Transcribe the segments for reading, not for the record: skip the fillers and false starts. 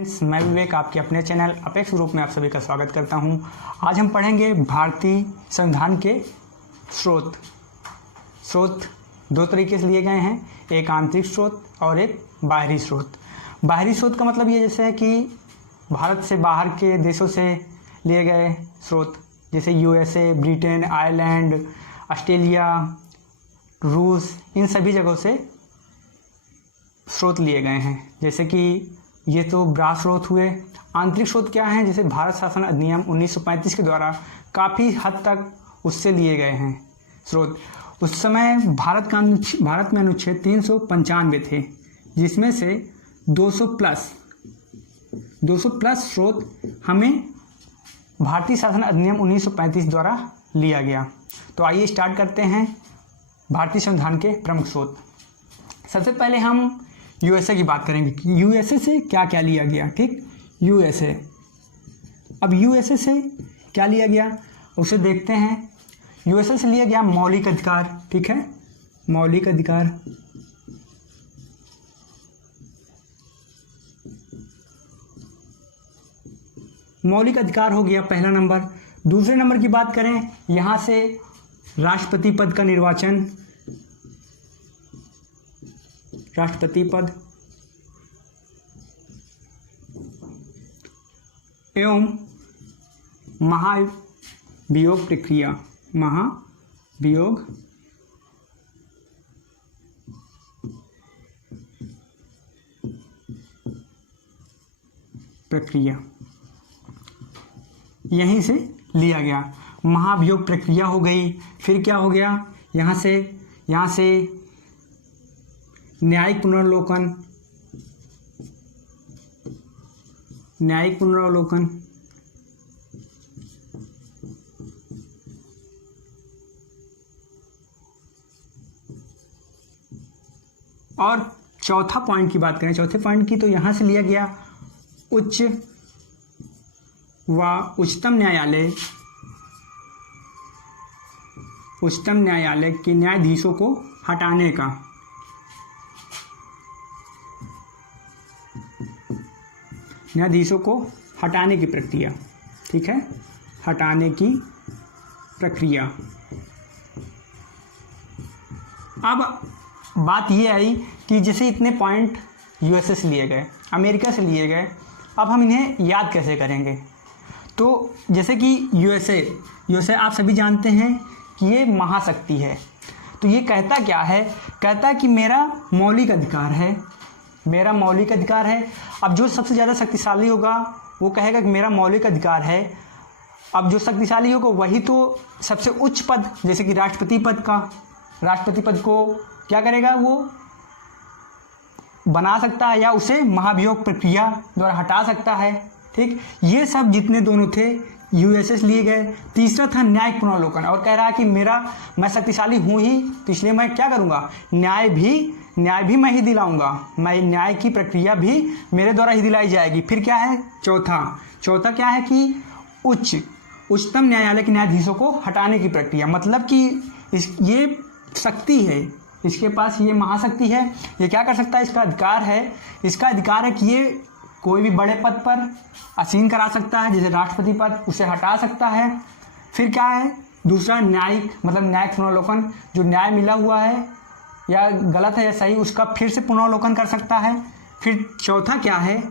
Friends, मैं विवेक आपके अपने चैनल अपेक्स ग्रुप में आप सभी का स्वागत करता हूं। आज हम पढ़ेंगे भारतीय संविधान के स्रोत। स्रोत दो तरीके से लिए गए हैं, एक आंतरिक स्रोत और एक बाहरी स्रोत। बाहरी स्रोत का मतलब ये जैसे है कि भारत से बाहर के देशों से लिए गए स्रोत, जैसे यूएसए, ब्रिटेन, आयरलैंड, ऑस्ट्रेलिया, रूस, इन सभी जगहों से स्रोत लिए गए हैं। जैसे कि ये तो बाह्य स्रोत हुए। आंतरिक स्रोत क्या हैं? जैसे भारत शासन अधिनियम 1935 के द्वारा काफ़ी हद तक उससे लिए गए हैं स्रोत। उस समय भारत में अनुच्छेद 395 थे, जिसमें से 200 प्लस स्रोत हमें भारतीय शासन अधिनियम 1935 द्वारा लिया गया। तो आइए स्टार्ट करते हैं भारतीय संविधान के प्रमुख स्रोत। सबसे पहले हम यूएसए की बात करेंगे कि यूएसए से क्या क्या लिया गया। ठीक, यूएसए। अब यूएसए से क्या लिया गया उसे देखते हैं। यूएसए से लिया गया मौलिक अधिकार। ठीक है, मौलिक अधिकार। मौलिक अधिकार हो गया पहला नंबर। दूसरे नंबर की बात करें, यहाँ से राष्ट्रपति पद का निर्वाचन, राष्ट्रपति पद एवं महाभियोग प्रक्रिया, महाभियोग प्रक्रिया यहीं से लिया गया। महाभियोग प्रक्रिया हो गई। फिर क्या हो गया, यहाँ से न्यायिक पुनर्वलोकन, न्यायिक पुनर्वलोकन, और चौथा पॉइंट की बात करें, चौथे पॉइंट की, तो यहाँ से लिया गया उच्च व उच्चतम न्यायालय, उच्चतम न्यायालय के न्यायाधीशों को हटाने का, न्यायाधीशों को हटाने की प्रक्रिया। ठीक है, हटाने की प्रक्रिया। अब बात ये आई कि जैसे इतने पॉइंट यूएसए से लिए गए, अमेरिका से लिए गए, अब हम इन्हें याद कैसे करेंगे? तो जैसे कि यूएसए आप सभी जानते हैं कि ये महाशक्ति है। तो ये कहता क्या है? कहता है कि मेरा मौलिक अधिकार है, मेरा मौलिक अधिकार है। अब जो सबसे ज़्यादा शक्तिशाली होगा वो कहेगा कि मेरा मौलिक अधिकार है। अब जो शक्तिशाली होगा वही तो सबसे उच्च पद, जैसे कि राष्ट्रपति पद को क्या करेगा, वो बना सकता है या उसे महाभियोग प्रक्रिया द्वारा हटा सकता है। ठीक, ये सब जितने दोनों थे यूएसए से लिए गए। तीसरा था न्यायिक पुनर्वलोकन, और कह रहा है कि मैं शक्तिशाली हूँ ही, तो इसलिए मैं क्या करूँगा, न्याय भी मैं ही दिलाऊंगा, मैं न्याय की प्रक्रिया भी मेरे द्वारा ही दिलाई जाएगी। फिर क्या है, चौथा क्या है कि उच्चतम न्यायालय के न्यायाधीशों को हटाने की प्रक्रिया। मतलब कि ये शक्ति है, इसके पास ये महाशक्ति है, ये क्या कर सकता है, इसका अधिकार है कि ये कोई भी बड़े पद पर आसीन करा सकता है, जैसे राष्ट्रपति पद, उसे हटा सकता है। फिर क्या है, दूसरा न्यायिक पुनर्वलोकन, जो न्याय मिला हुआ है या गलत है या सही, उसका फिर से पुनर्वलोकन कर सकता है। फिर चौथा क्या है,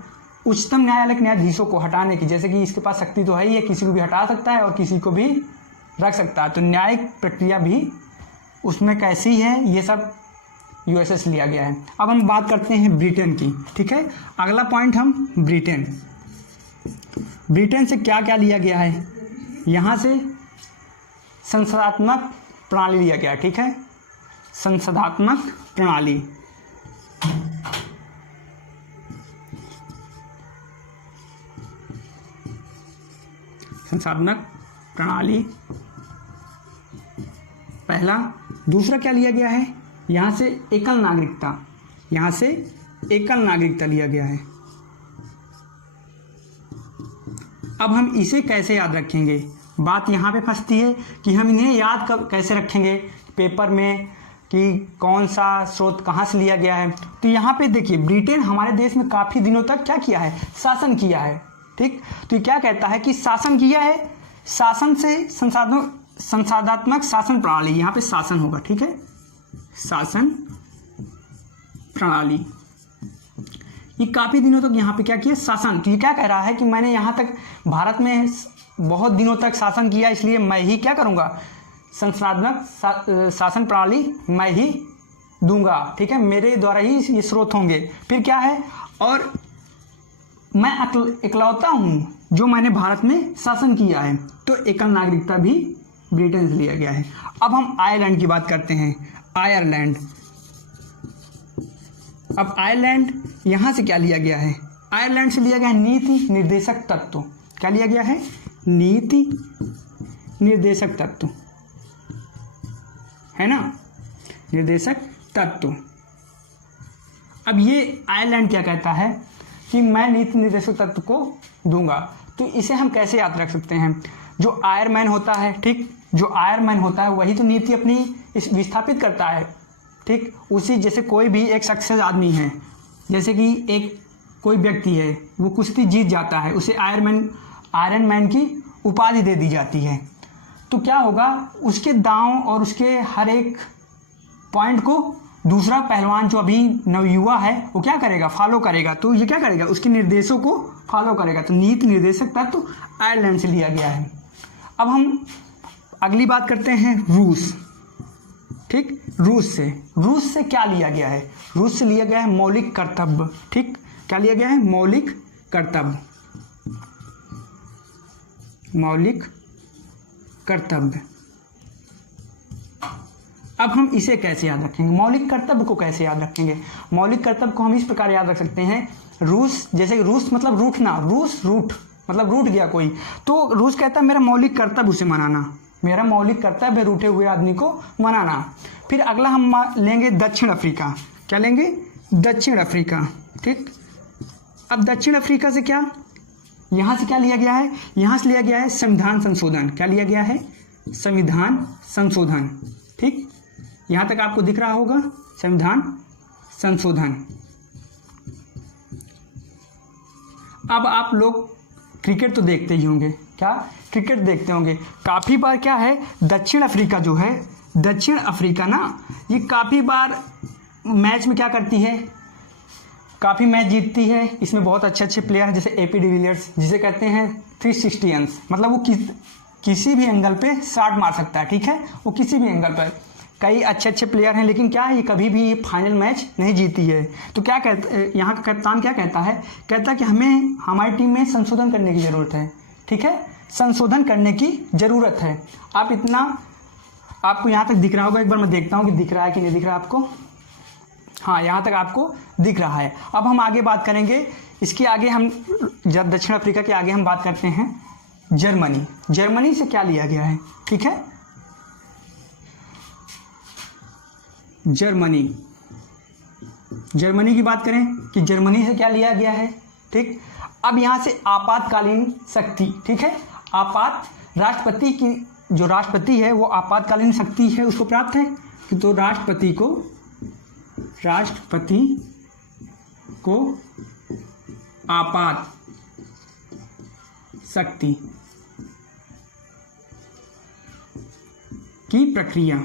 उच्चतम न्यायालय के न्यायाधीशों को हटाने की, जैसे कि इसके पास शक्ति तो है ही, ये किसी को भी हटा सकता है और किसी को भी रख सकता है। तो न्यायिक प्रक्रिया भी उसमें कैसी है, ये सब यूएसए से लिया गया है। अब हम बात करते हैं ब्रिटेन की। ठीक है, अगला पॉइंट हम ब्रिटेन से क्या क्या लिया गया है। यहाँ से संसदात्मक प्रणाली लिया गया। ठीक है, संसदात्मक प्रणाली, संसदात्मक प्रणाली पहला। दूसरा क्या लिया गया है, यहाँ से एकल नागरिकता लिया गया है। अब हम इसे कैसे याद रखेंगे? बात यहाँ पे फंसती है कि हम इन्हें याद कैसे रखेंगे। पेपर में कि कौन सा स्रोत कहाँ से लिया गया है। तो यहाँ पे देखिए ब्रिटेन हमारे देश में काफ़ी दिनों तक क्या किया है, शासन किया है। ठीक, तो ये क्या कहता है कि शासन किया है, शासन से संसाधनात्मक शासन प्रणाली, यहाँ पे शासन होगा, ठीक है, शासन प्रणाली, ये काफ़ी दिनों तक यहाँ पे क्या किया, शासन। तो ये क्या कह रहा है कि मैंने यहाँ तक भारत में बहुत दिनों तक शासन किया, इसलिए मैं ही क्या करूँगा, संसाधनात्मक शासन प्रणाली मैं ही दूंगा, ठीक है, मेरे द्वारा ही ये स्रोत होंगे। फिर क्या है, और मैं इकलौता हूँ जो मैंने भारत में शासन किया है, तो एकल नागरिकता भी ब्रिटेन से लिया गया है। अब हम आयरलैंड की बात करते हैं, आयरलैंड। अब आयरलैंड यहाँ से क्या लिया गया है, आयरलैंड से लिया गया है नीति निर्देशक तत्व। क्या लिया गया है, नीति निर्देशक तत्व, है ना, निर्देशक तत्व। अब ये आयरलैंड क्या कहता है कि मैं नीति निर्देशक तत्व को दूंगा। तो इसे हम कैसे याद रख सकते हैं, जो आयरमैन होता है, ठीक, जो आयरमैन होता है वही तो नीति अपनी विस्थापित करता है, ठीक, उसी जैसे कोई भी एक सक्सेस आदमी है, जैसे कि एक कोई व्यक्ति है वो कुश्ती जीत जाता है, उसे आयरन मैन की उपाधि दे दी जाती है। तो क्या होगा, उसके दांव और उसके हर एक पॉइंट को दूसरा पहलवान जो अभी नवयुवा है वो क्या करेगा, फॉलो करेगा। तो ये क्या करेगा, उसके निर्देशों को फॉलो करेगा। तो नीति निर्देशक तत्व आयरलैंड से लिया गया है। अब हम अगली बात करते हैं रूस, ठीक, रूस से क्या लिया गया है, रूस से लिया गया है मौलिक कर्तव्य, ठीक, क्या लिया गया है, मौलिक कर्तव्य, मौलिक कर्तव्य। अब हम इसे कैसे याद रखेंगे, मौलिक कर्तव्य को कैसे याद रखेंगे, मौलिक कर्तव्य को हम इस प्रकार याद रख सकते हैं, रूस, जैसे रूस मतलब रूठना, रूस रूठ मतलब रूठ गया कोई, तो रूस कहता है मेरा मौलिक कर्तव्य उसे मनाना, मेरा मौलिक कर्तव्य है रूठे हुए आदमी को मनाना। फिर अगला हम लेंगे दक्षिण अफ्रीका, क्या लेंगे, दक्षिण अफ्रीका, ठीक। अब दक्षिण अफ्रीका से क्या, यहाँ से क्या लिया गया है, यहाँ से लिया गया है संविधान संशोधन। क्या लिया गया है, संविधान संशोधन, ठीक, यहाँ तक आपको दिख रहा होगा संविधान संशोधन। अब आप लोग क्रिकेट तो देखते ही होंगे, क्या क्रिकेट देखते होंगे, काफ़ी बार क्या है, दक्षिण अफ्रीका जो है, दक्षिण अफ्रीका ना, ये काफ़ी बार मैच में क्या करती है, काफ़ी मैच जीतती है। इसमें बहुत अच्छे अच्छे प्लेयर हैं, जैसे एपी डिविलियर्स, जिसे कहते हैं 360 रन्स, मतलब वो किसी भी एंगल पे शॉट मार सकता है, ठीक है, वो किसी भी एंगल पर, कई अच्छे अच्छे प्लेयर हैं, लेकिन क्या है, ये कभी भी फाइनल मैच नहीं जीती है। तो क्या कहता, यहाँ का कप्तान क्या कहता है, कहता है कि हमें हमारी टीम में संशोधन करने की ज़रूरत है, ठीक है, संशोधन करने की ज़रूरत है। आप इतना, आपको यहाँ तक दिख रहा होगा, एक बार मैं देखता हूँ कि दिख रहा है कि नहीं दिख रहा आपको, हाँ, यहाँ तक आपको दिख रहा है। अब हम आगे बात करेंगे, इसके आगे हम जब दक्षिण अफ्रीका के आगे हम बात करते हैं जर्मनी। जर्मनी से क्या लिया गया है, ठीक है, जर्मनी की बात करें कि जर्मनी से क्या लिया गया है, ठीक। अब यहाँ से आपातकालीन शक्ति, ठीक है, राष्ट्रपति की, जो राष्ट्रपति है वो आपातकालीन शक्ति है उसको प्राप्त है, तो राष्ट्रपति को आपात शक्ति की प्रक्रिया।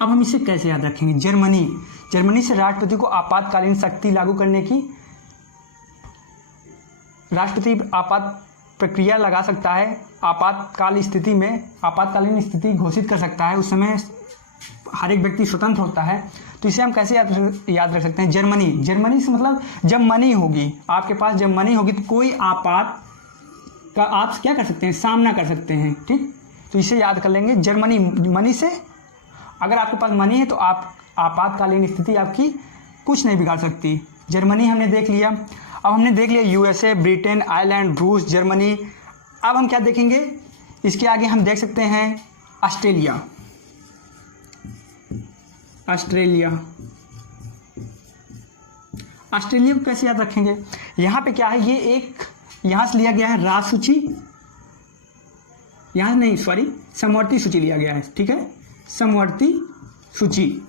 अब हम इसे कैसे याद रखेंगे, जर्मनी से राष्ट्रपति को आपातकालीन शक्ति लागू करने की, राष्ट्रपति आपात प्रक्रिया लगा सकता है, आपातकाल स्थिति में आपातकालीन स्थिति घोषित कर सकता है, उस समय हर एक व्यक्ति स्वतंत्र होता है। तो इसे हम कैसे याद रख सकते हैं, जर्मनी से मतलब जब मनी होगी आपके पास, जब मनी होगी तो कोई आपात का आप क्या कर सकते हैं, सामना कर सकते हैं, ठीक। तो इसे याद कर लेंगे, जर्मनी, मनी से, अगर आपके पास मनी है तो आप आपातकालीन स्थिति आपकी कुछ नहीं बिगाड़ सकती। जर्मनी हमने देख लिया। अब हमने देख लिया यूएसए, ब्रिटेन, आयरलैंड, रूस, जर्मनी। अब हम क्या देखेंगे, इसके आगे हम देख सकते हैं ऑस्ट्रेलिया। ऑस्ट्रेलिया को कैसे याद रखेंगे, यहाँ पे क्या है, ये एक यहाँ से लिया गया है राजसूची, यहाँ नहीं, सॉरी, समवर्ती सूची लिया गया है, ठीक है, समवर्ती सूची,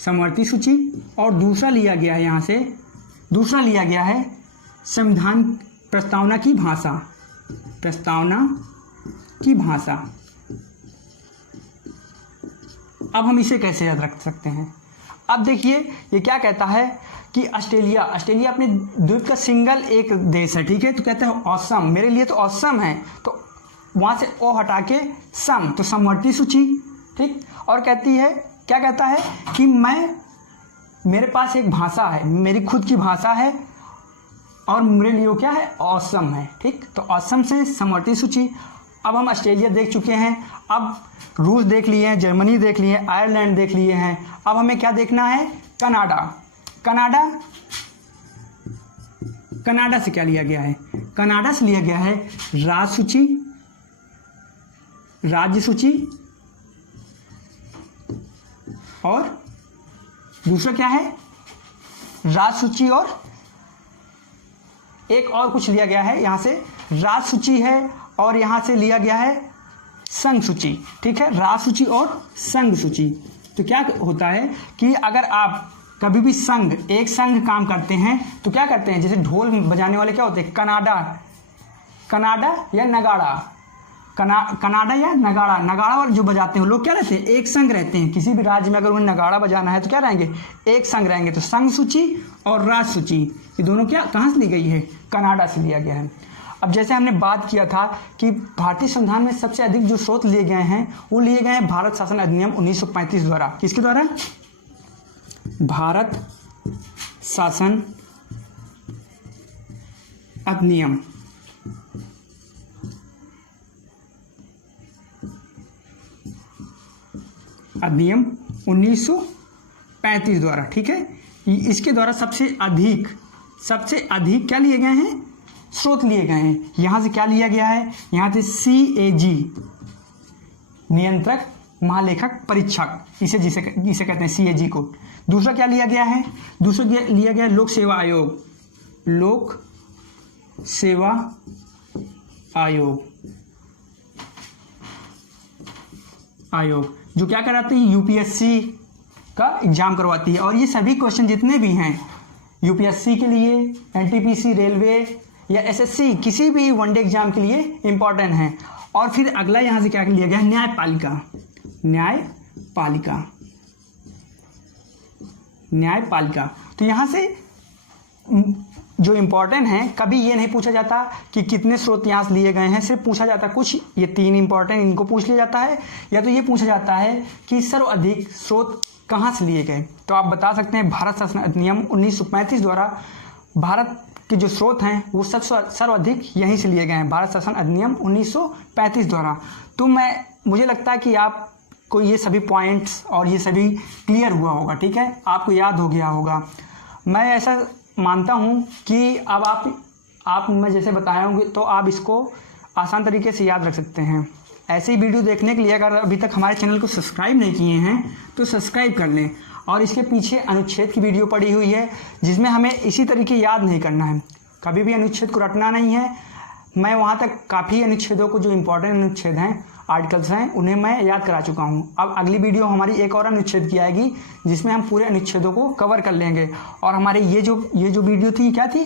समवर्ती सूची। और दूसरा लिया गया है यहाँ से, दूसरा लिया गया है संविधान प्रस्तावना की भाषा, प्रस्तावना की भाषा। अब हम इसे कैसे याद रख सकते हैं? अब देखिए ये क्या कहता है कि ऑस्ट्रेलिया, ऑस्ट्रेलिया अपने द्वीप का सिंगल एक देश है, ठीक है, तो कहते हैं ऑसम, मेरे लिए तो ऑसम है, तो वहाँ से ओ हटा के सम, तो समवर्ती सूची, ठीक। और कहती है, क्या कहता है कि मेरे पास एक भाषा है, मेरी खुद की भाषा है और मेरे लिए क्या है, ऑसम है, ठीक। तो ऑसम से समवर्ती सूची। अब हम ऑस्ट्रेलिया देख चुके हैं, अब रूस देख लिए हैं, जर्मनी देख लिए हैं, आयरलैंड देख लिए हैं। अब हमें क्या देखना है, कनाडा। कनाडा, कनाडा से क्या लिया गया है, कनाडा से लिया गया है राज्य सूची, राज्य सूची, और दूसरा क्या है, राज्य सूची, और एक और कुछ लिया गया है यहाँ से, राज्य सूची है और यहाँ से लिया गया है संघ सूची, ठीक है, राज्य सूची और संघ सूची। तो क्या होता है कि अगर आप कभी भी संघ, एक संघ काम करते हैं तो क्या करते हैं, जैसे ढोल बजाने वाले क्या होते हैं, कनाडा, कनाडा या नगाड़ा, कनाडा या नगाड़ा, नगाड़ा वाले जो बजाते हैं लोग क्या रहते हैं, एक संघ रहते हैं। किसी भी राज्य में अगर उन्हें नगाड़ा बजाना है तो क्या रहेंगे, एक संघ रहेंगे। तो संघ सूची और राज्य सूची ये दोनों क्या, कहाँ से ली गई है, कनाडा से लिया गया है। अब जैसे हमने बात किया था कि भारतीय संविधान में सबसे अधिक जो स्रोत लिए गए हैं वो लिए गए हैं भारत शासन अधिनियम 1935 द्वारा। किसके द्वारा, भारत शासन अधिनियम, अधिनियम 1935 द्वारा, ठीक है। इसके द्वारा सबसे अधिक क्या लिए गए हैं, स्रोत लिए गए हैं। यहाँ से क्या लिया गया है, यहाँ से CAG, नियंत्रक महालेखक परीक्षक, इसे कहते हैं CAG को। दूसरा क्या लिया गया है, दूसरा लिया गया है लोक सेवा आयोग, लोक सेवा आयोग, जो क्या कराती है, UPSC का एग्जाम करवाती है। और ये सभी क्वेश्चन जितने भी हैं UPSC के लिए, NTPC, रेलवे या SSC, किसी भी वनडे एग्जाम के लिए इंपॉर्टेंट है। और फिर अगला यहाँ से क्या लिया गया, न्यायपालिका, न्यायपालिका, न्यायपालिका। तो यहाँ से जो इम्पोर्टेंट है, कभी ये नहीं पूछा जाता कि कितने स्रोत यहाँ से लिए गए हैं, सिर्फ पूछा जाता कुछ ये 3 इंपॉर्टेंट, इनको पूछ लिया जाता है, या तो ये पूछा जाता है कि सर्वाधिक स्रोत कहाँ से लिए गए। तो आप बता सकते हैं भारत शासन अधिनियम 1935 द्वारा भारत के जो स्रोत हैं वो सर्वाधिक यहीं से लिए गए हैं, भारत शासन अधिनियम 1935 द्वारा। तो मुझे लगता है कि आपको ये सभी पॉइंट्स और ये सभी क्लियर हुआ होगा, ठीक है, आपको याद हो गया होगा। मैं ऐसा मानता हूँ कि अब आप मैं जैसे बताया हूँ तो आप इसको आसान तरीके से याद रख सकते हैं। ऐसे ही वीडियो देखने के लिए अगर अभी तक हमारे चैनल को सब्सक्राइब नहीं किए हैं तो सब्सक्राइब कर लें। और इसके पीछे अनुच्छेद की वीडियो पड़ी हुई है जिसमें हमें इसी तरीके याद नहीं करना है, कभी भी अनुच्छेद को रटना नहीं है। मैं वहाँ तक काफ़ी अनुच्छेदों को, जो इम्पोर्टेंट अनुच्छेद हैं, आर्टिकल्स हैं, उन्हें मैं याद करा चुका हूँ। अब अगली वीडियो हमारी एक और अनुच्छेद की आएगी जिसमें हम पूरे अनुच्छेदों को कवर कर लेंगे। और हमारे ये जो वीडियो थी क्या थी,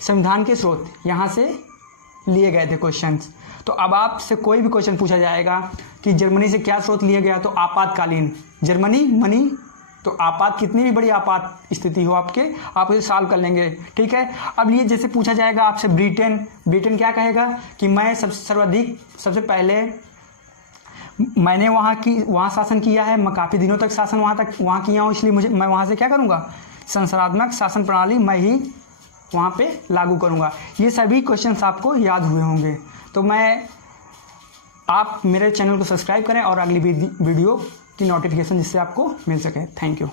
संविधान के स्रोत, यहाँ से लिए गए थे क्वेश्चंस। तो अब आपसे कोई भी क्वेश्चन पूछा जाएगा कि जर्मनी से क्या स्रोत लिया गया, तो आपातकालीन, जर्मनी मनी, तो आपात कितनी भी बड़ी आपात स्थिति हो आप इसे सॉल्व कर लेंगे, ठीक है। अब ये जैसे पूछा जाएगा आपसे ब्रिटेन क्या कहेगा कि मैं सबसे पहले मैंने वहाँ शासन किया है, मैं काफ़ी दिनों तक शासन वहाँ किया हूँ, इसलिए मैं वहाँ से क्या करूँगा, संसदात्मक शासन प्रणाली मैं ही वहाँ पे लागू करूँगा। ये सभी क्वेश्चंस आपको याद हुए होंगे। तो आप मेरे चैनल को सब्सक्राइब करें और अगली वीडियो की नोटिफिकेशन जिससे आपको मिल सके। Thank you.